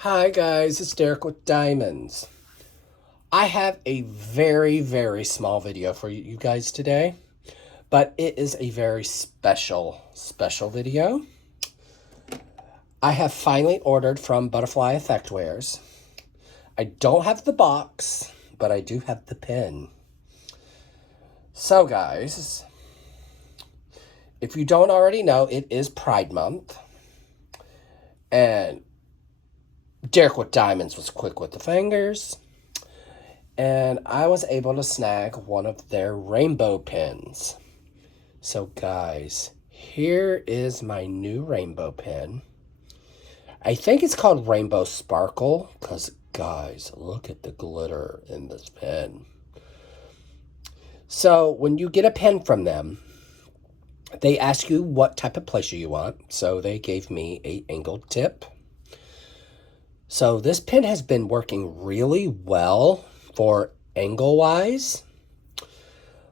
Hi guys, it's Derek with Diamonds. I have a very, very small video for you guys today, but it is a very special video. I have finally ordered from Butterfly Effectwares. I don't have the box, but I do have the pin. So guys, if you don't already know, it is Pride Month, and Derek with Diamonds was quick with the fingers. And I was able to snag one of their rainbow pins. So guys, here is my new rainbow pin. I think it's called Rainbow Sparkle because guys, look at the glitter in this pin. So when you get a pin from them, they ask you what type of pleasure you want. So they gave me a angled tip. So this pin has been working really well for angle wise,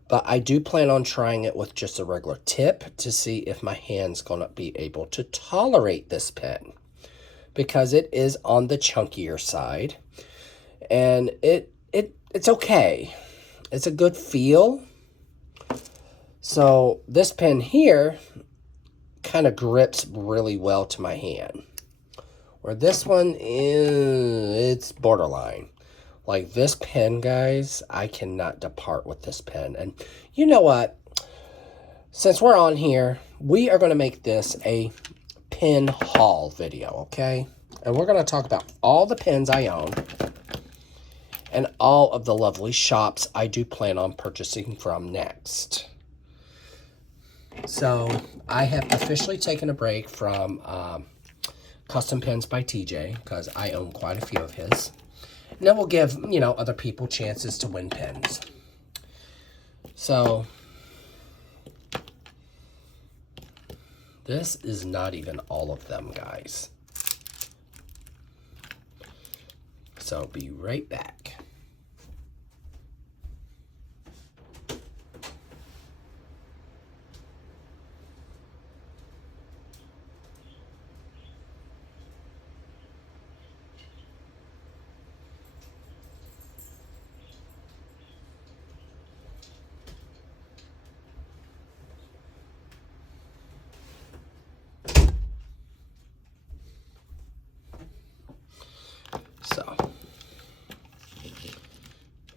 but I do plan on trying it with just a regular tip to see if my hand's gonna be able to tolerate this pen, because it is on the chunkier side, and it's okay. It's a good feel. So this pen here kind of grips really well to my hand, where this one it's borderline. Like this pen, guys, I cannot depart with this pen. And you know what? Since we're on here, we are going to make this a pen haul video, okay? And we're going to talk about all the pens I own and all of the lovely shops I do plan on purchasing from next. So I have officially taken a break from Custom Pens by TJ because I own quite a few of his. And that will give, other people chances to win pens. So, this is not even all of them, guys. So, be right back. So,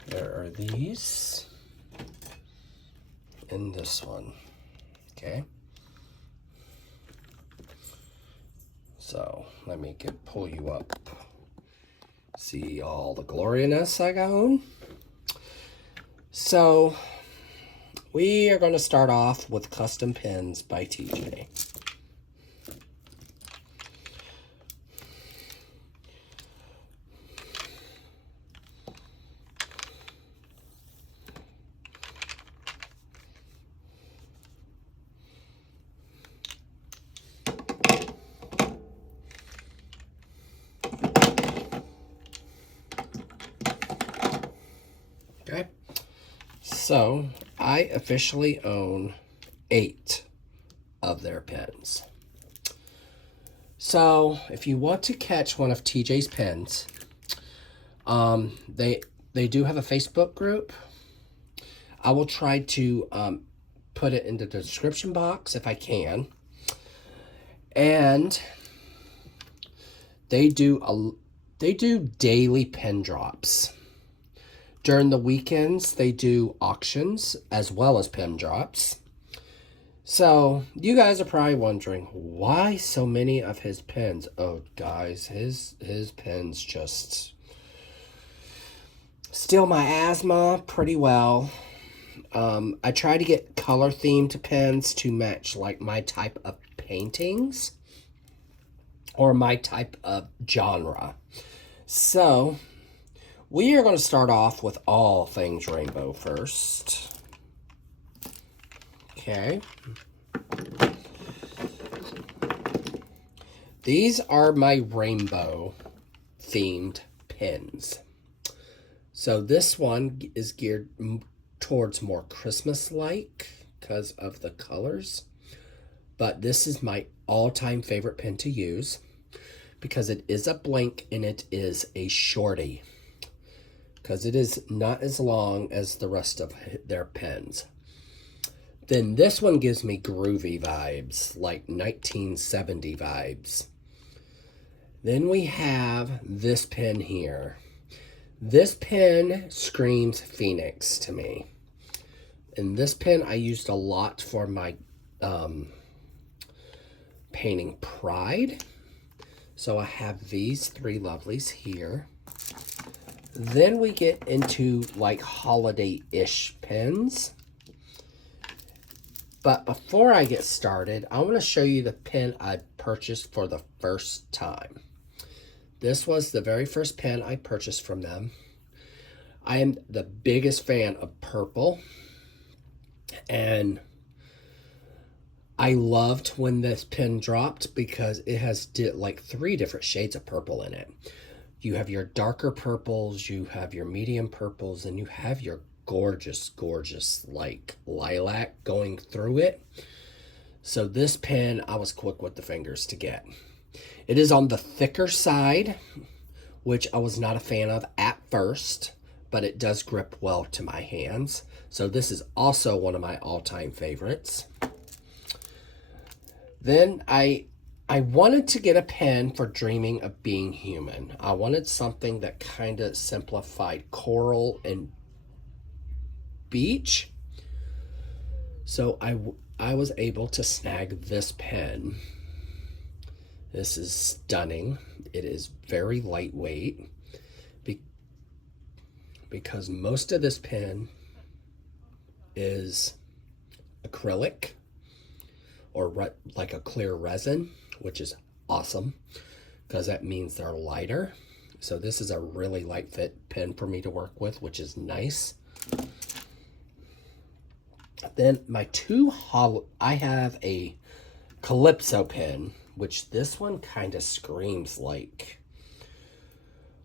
there are these and this one, okay? So, let me pull you up. See all the gloriousness I got. So, we are going to start off with Custom Pens by TJ. Okay, so I officially own 8 of their pens. So if you want to catch one of TJ's pens, they do have a Facebook group. I will try to put it in the description box if I can. And they do daily pen drops. During the weekends, they do auctions as well as pen drops. So, you guys are probably wondering, why so many of his pens? Oh, guys, his pens just steal my asthma pretty well. I try to get color-themed pens to match, like, my type of paintings or my type of genre. So, we are going to start off with all things rainbow first. Okay. These are my rainbow themed pens. So this one is geared towards more Christmas-like because of the colors. But this is my all-time favorite pen to use because it is a blank and it is a shorty, because it is not as long as the rest of their pens. Then this one gives me groovy vibes, like 1970 vibes. Then we have this pen here. This pen screams Phoenix to me. And this pen I used a lot for my painting Pride. So I have these three lovelies here. Then we get into like holiday-ish pens. But before I get started, I want to show you the pen I purchased for the first time. This was the very first pen I purchased from them. I am the biggest fan of purple. And I loved when this pen dropped because it has like 3 different shades of purple in it. You have your darker purples, you have your medium purples, and you have your gorgeous, gorgeous like lilac going through it. So this pen I was quick with the fingers to get. It is on the thicker side, which I was not a fan of at first, but it does grip well to my hands. So this is also one of my all-time favorites. Then I wanted to get a pen for dreaming of being human. I wanted something that kind of simplified coral and beach. So I was able to snag this pen. This is stunning. It is very lightweight because most of this pen is acrylic or like a clear resin, which is awesome because that means they're lighter. So this is a really light fit pen for me to work with, which is nice. Then my I have a Calypso pen, which this one kind of screams like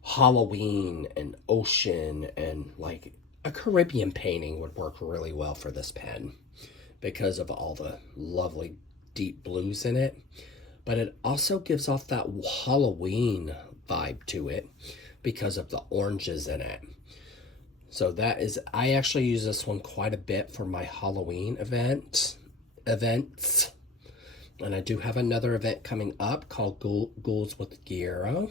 Halloween and ocean, and like a Caribbean painting would work really well for this pen because of all the lovely deep blues in it. But it also gives off that Halloween vibe to it because of the oranges in it. So that is, I actually use this one quite a bit for my Halloween events. And I do have another event coming up called Ghouls with Guillermo.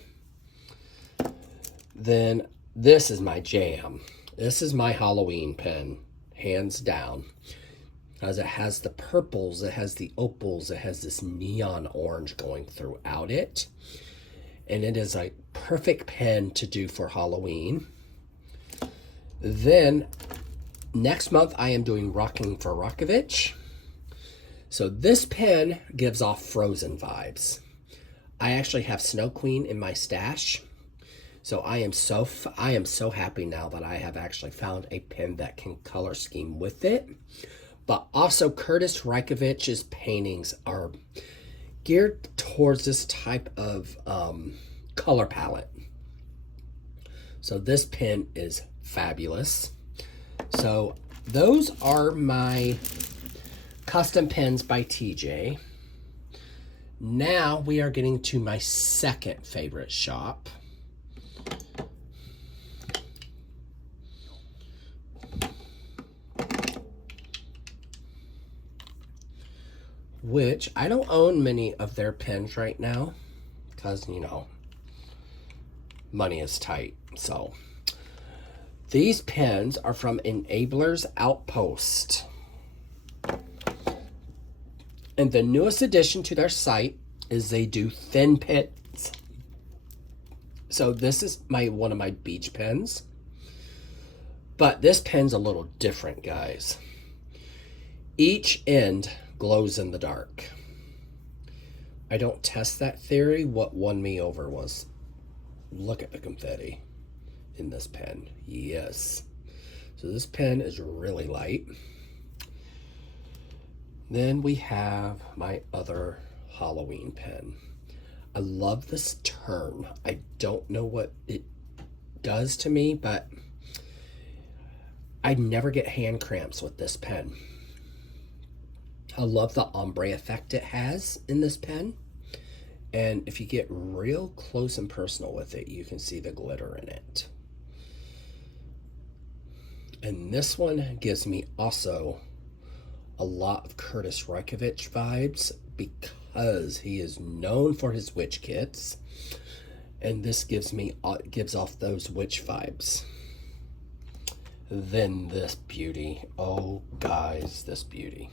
Then this is my jam. This is my Halloween pen, hands down. Because it has the purples, it has the opals, it has this neon orange going throughout it. And it is a perfect pen to do for Halloween. Then next month I am doing Rocking for Rokovich. So this pen gives off Frozen vibes. I actually have Snow Queen in my stash. So I am so happy now that I have actually found a pen that can color scheme with it. But also Curtis Reikovich's paintings are geared towards this type of color palette. So this pen is fabulous. So those are my custom pens by TJ. Now we are getting to my second favorite shop. Which I don't own many of their pens right now because, you know, money is tight. So these pens are from Enabler's Outpost. And the newest addition to their site is they do thin pens. So this is one of my beach pens. But this pen's a little different, guys. Each end glows in the dark. I don't test that theory. What won me over was, look at the confetti in this pen. Yes. So this pen is really light. Then we have my other Halloween pen. I love this term. I don't know what it does to me, but I never get hand cramps with this pen. I love the ombre effect it has in this pen. And if you get real close and personal with it, you can see the glitter in it. And this one gives me also a lot of Curtis Reichovich vibes because he is known for his witch kits. And this gives off those witch vibes. Then this beauty. Oh, guys, this beauty.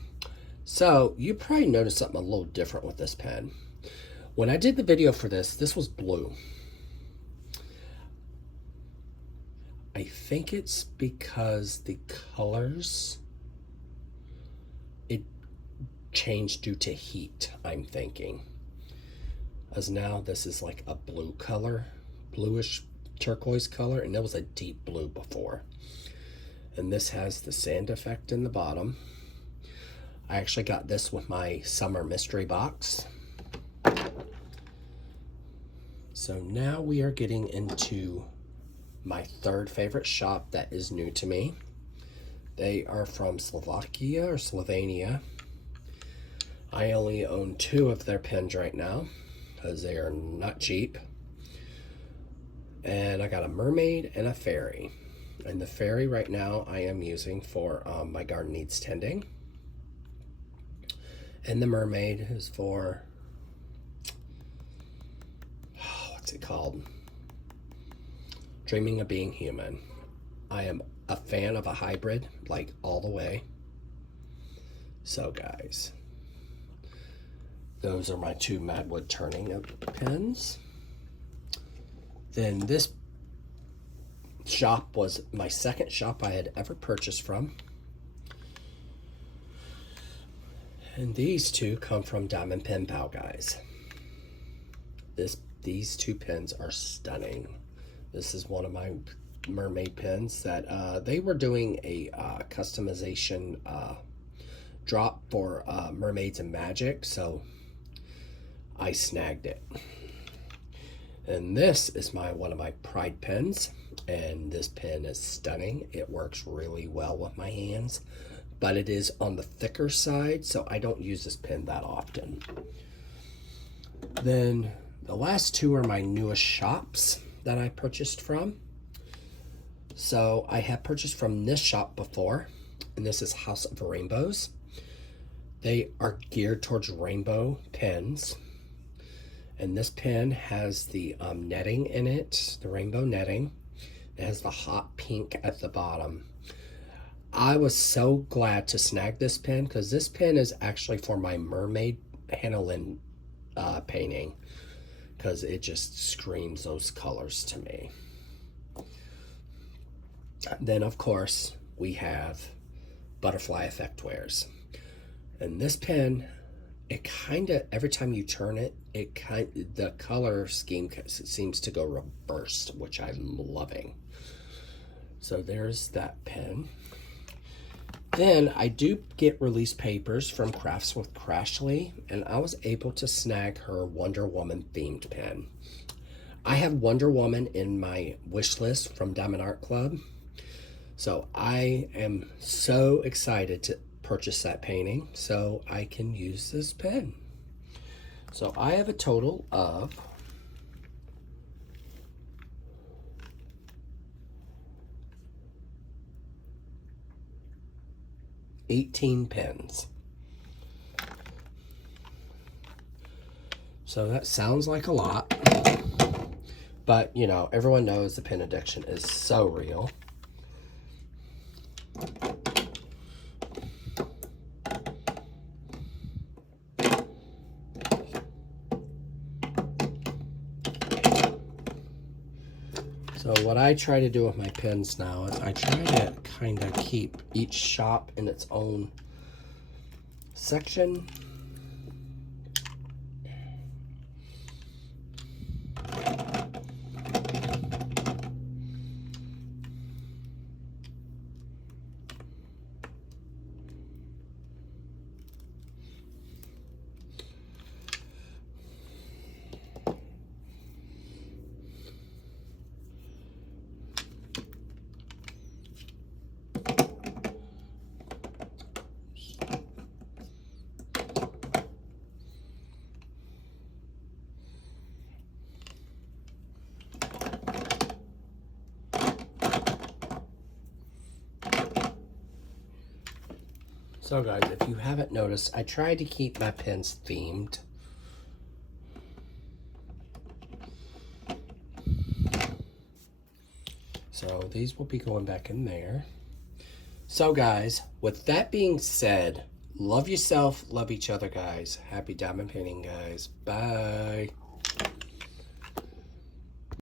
So you probably noticed something a little different with this pen. When I did the video for this was blue. I think it's because the colors, it changed due to heat, I'm thinking. As now this is like a blue color, bluish turquoise color, and it was a deep blue before. And this has the sand effect in the bottom. I actually got this with my summer mystery box. So now we are getting into my third favorite shop that is new to me. They are from Slovakia or Slovenia. I only own 2 of their pens right now because they are not cheap. And I got a mermaid and a fairy. And the fairy right now I am using for my garden needs tending. And the mermaid is for, what's it called? Dreaming of being human. I am a fan of a hybrid, like all the way. So guys, those are my 2 Madwood turning pens. Then this shop was my second shop I had ever purchased from. And these 2 come from Diamond Pen Pal, guys. These 2 pens are stunning. This is one of my mermaid pens that they were doing a customization drop for Mermaids and Magic, so I snagged it. And this is one of my pride pens, and this pen is stunning. It works really well with my hands, but it is on the thicker side, so I don't use this pen that often. Then the last 2 are my newest shops that I purchased from. So I have purchased from this shop before, and this is House of Rainbows. They are geared towards rainbow pens. And this pen has the netting in it, the rainbow netting. It has the hot pink at the bottom. I was so glad to snag this pen because this pen is actually for my mermaid Hannah Lynn painting, because it just screams those colors to me. Then of course we have Butterfly Effectwares, and this pen, it kind of, every time you turn it, the color scheme seems to go reversed, which I'm loving. So there's that pen. Then I do get release papers from Crafts with Crashly, and I was able to snag her Wonder Woman themed pen. I have Wonder Woman in my wish list from Diamond Art Club, so I am so excited to purchase that painting so I can use this pen. So I have a total of 18 pens. So that sounds like a lot, but you know, everyone knows the pen addiction is so real. So what I try to do with my pens now is I try to kind of keep each shop in its own section. So guys, if you haven't noticed, I try to keep my pins themed. So these will be going back in there. So guys, with that being said, love yourself, love each other, guys. Happy diamond painting, guys. Bye.